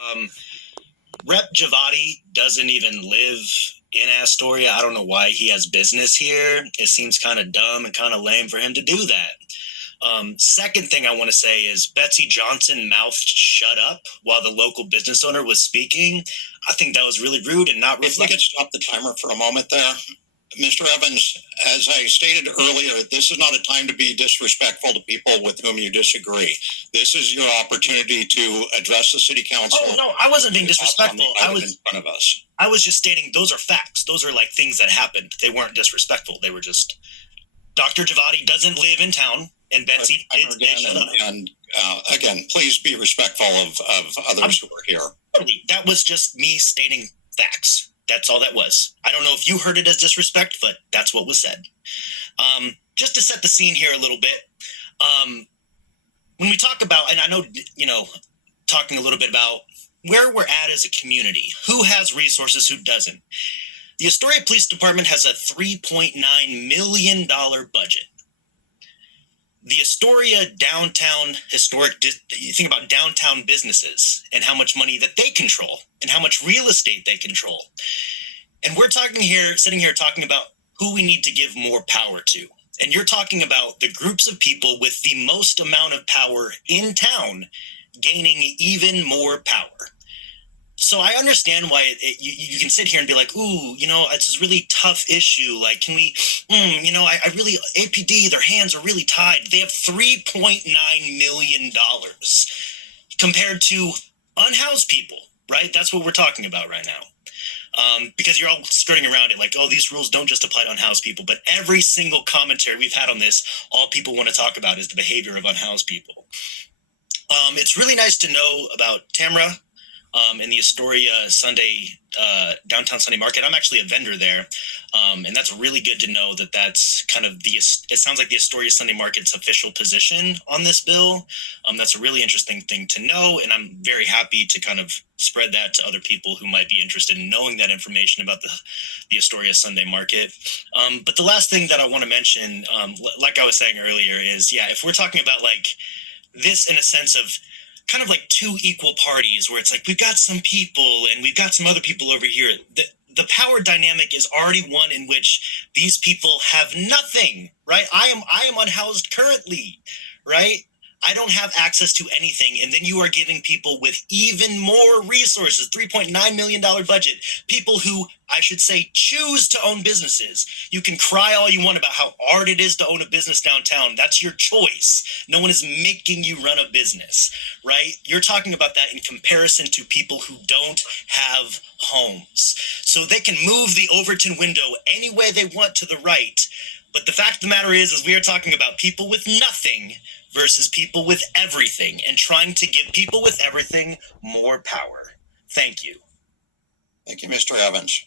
Um, Rep Javati doesn't even live in Astoria. I don't know why he has business here. It seems kind of dumb and kind of lame for him to do that. Second thing I want to say is Betsy Johnson mouthed shut up while the local business owner was speaking. I think that was really rude and not If we could stop the timer for a moment there. Mr. Evans, as I stated earlier, this is not a time to be disrespectful to people with whom you disagree. This is your opportunity to address the city council. Oh no, I wasn't being disrespectful. I was in front of us. I was just stating those are facts. Those are like things that happened. They weren't disrespectful. They were just Dr. Javati doesn't live in town, and Betsy did again, and again, please be respectful of others who are here. That was just me stating facts. That's all that was. I don't know if you heard it as disrespect, but that's what was said. Just to set the scene here a little bit, when we talk about, and I know, talking a little bit about where we're at as a community, who has resources, who doesn't. The Astoria Police Department has a $3.9 million budget. The Astoria downtown you think about downtown businesses and how much money that they control and how much real estate they control. And we're sitting here talking about who we need to give more power to. And you're talking about the groups of people with the most amount of power in town gaining even more power. So I understand why you can sit here and be like, ooh, it's a really tough issue. Like, can we, I really, APD, their hands are really tied. They have $3.9 million compared to unhoused people, right? That's what we're talking about right now. Because you're all skirting around it like, oh, these rules don't just apply to unhoused people. But every single commentary we've had on this, all people want to talk about is the behavior of unhoused people. It's really nice to know about Tamra in the Astoria downtown Sunday market. I'm actually a vendor there. And that's really good to know that that's kind of it sounds like the Astoria Sunday market's official position on this bill. That's a really interesting thing to know. And I'm very happy to kind of spread that to other people who might be interested in knowing that information about the Astoria Sunday market. But the last thing that I want to mention, like I was saying earlier, is, if we're talking about like this in a sense of kind of like two equal parties where it's like we've got some people and we've got some other people over here. The power dynamic is already one in which these people have nothing, right? I am unhoused currently, right? I don't have access to anything. And then you are giving people with even more resources, $3.9 million budget, people who, I should say, choose to own businesses. You can cry all you want about how hard it is to own a business downtown. That's your choice. No one is making you run a business, right? You're talking about that in comparison to people who don't have homes. So they can move the Overton window any way they want to the right. But the fact of the matter is we are talking about people with nothing versus people with everything and trying to give people with everything more power. Thank you. Thank you, Mr. Evans.